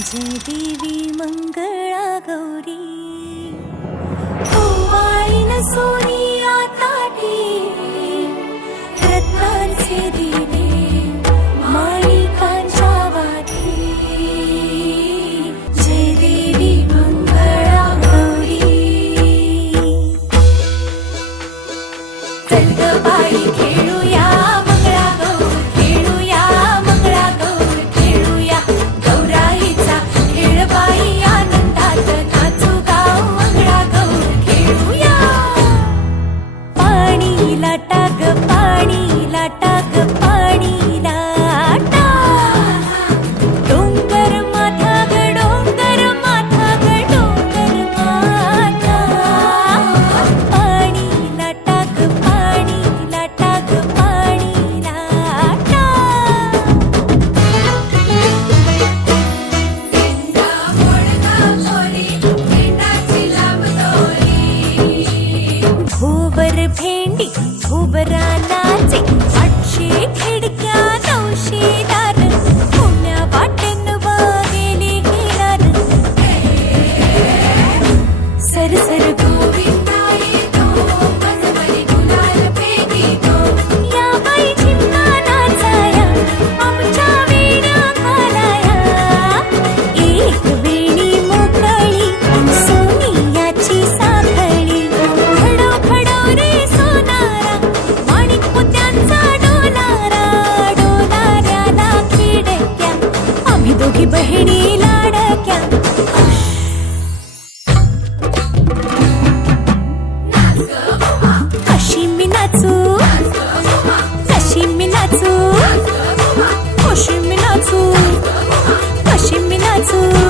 Jai Devi Mangala Gauri. Sony Dù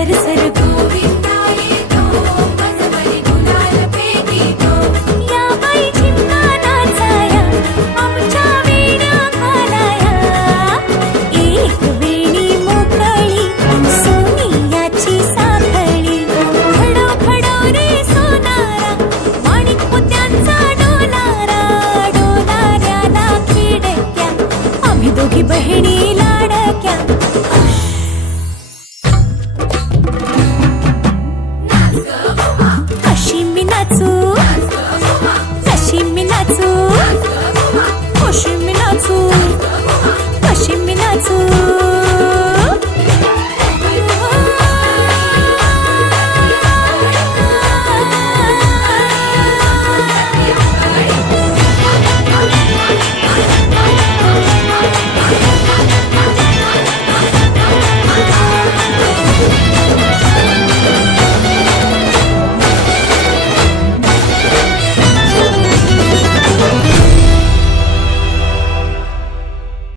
sarı sarı